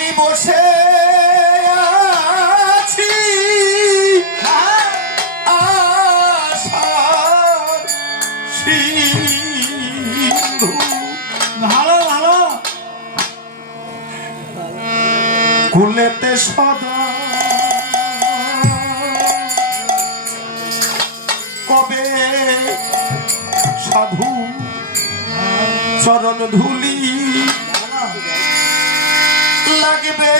আমি বসে আছি। ভালো ভালো। কুলেতে সদা। কবে সাধু চরণ ধুলি লাগবে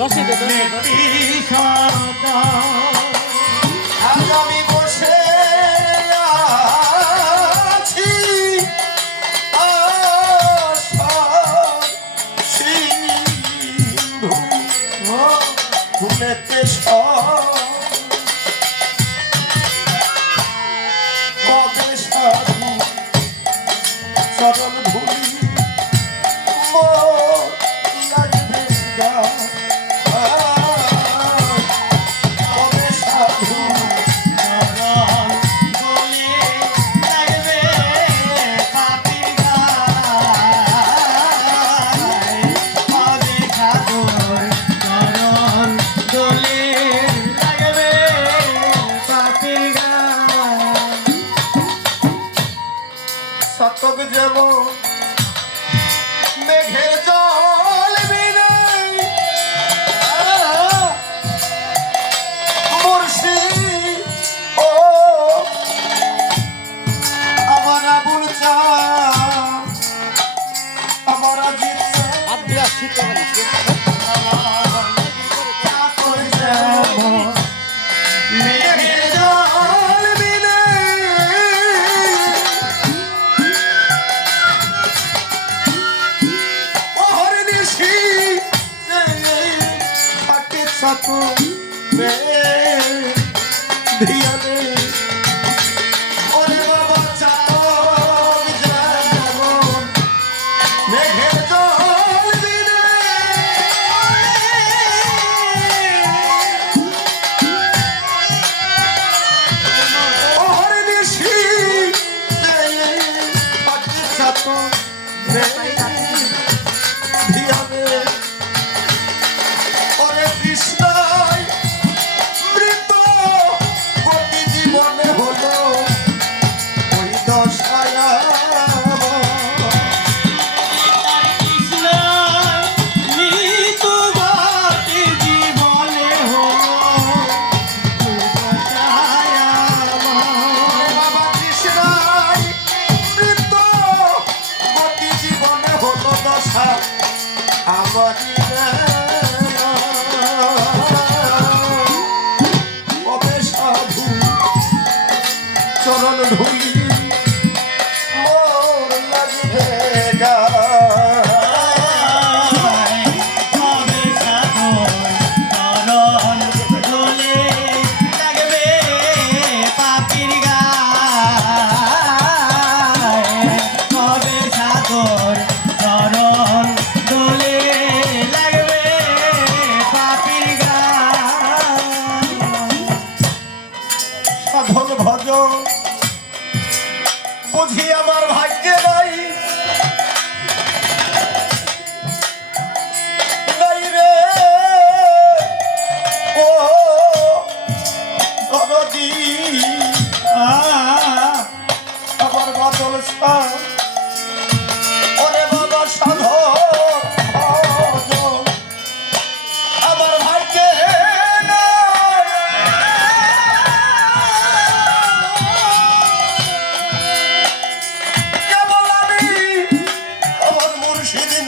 দশে দে দশে দশে বুঝি আমার ভাগ্যে নাই। নাই রে। ও সরদী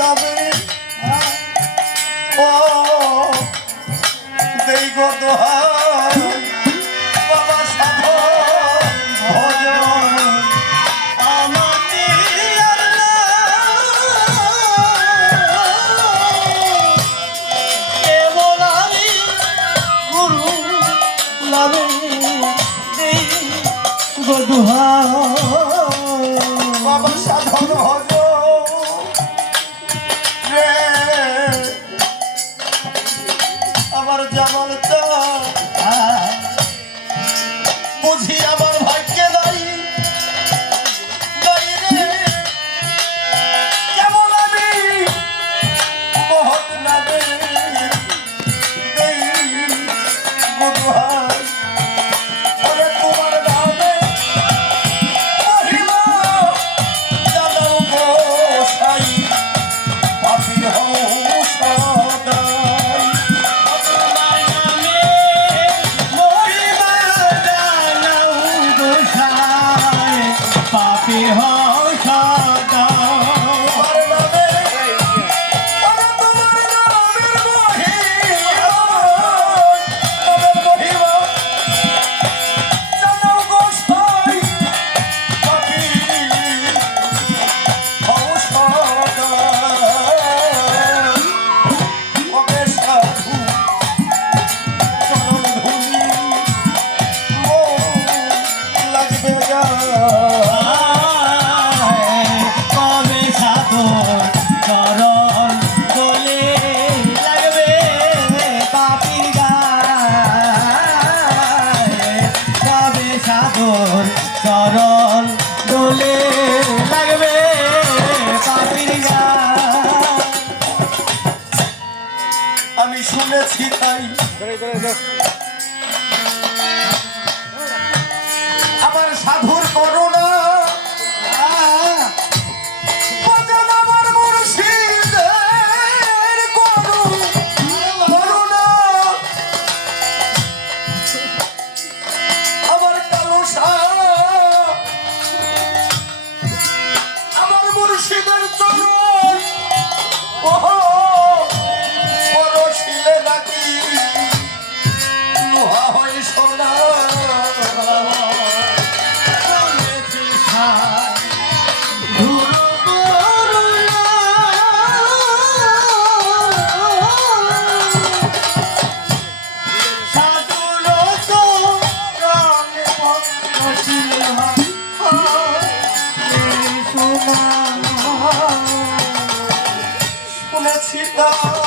লবে হ্যাঁ? ও, দেই গো দোহাই। বাবা সাধু ভজন, আমাকে আর না কেবল আমি গুরু লবে দেই গো দোহাই। বুঝি আমার শুনেছি তাই। cidade.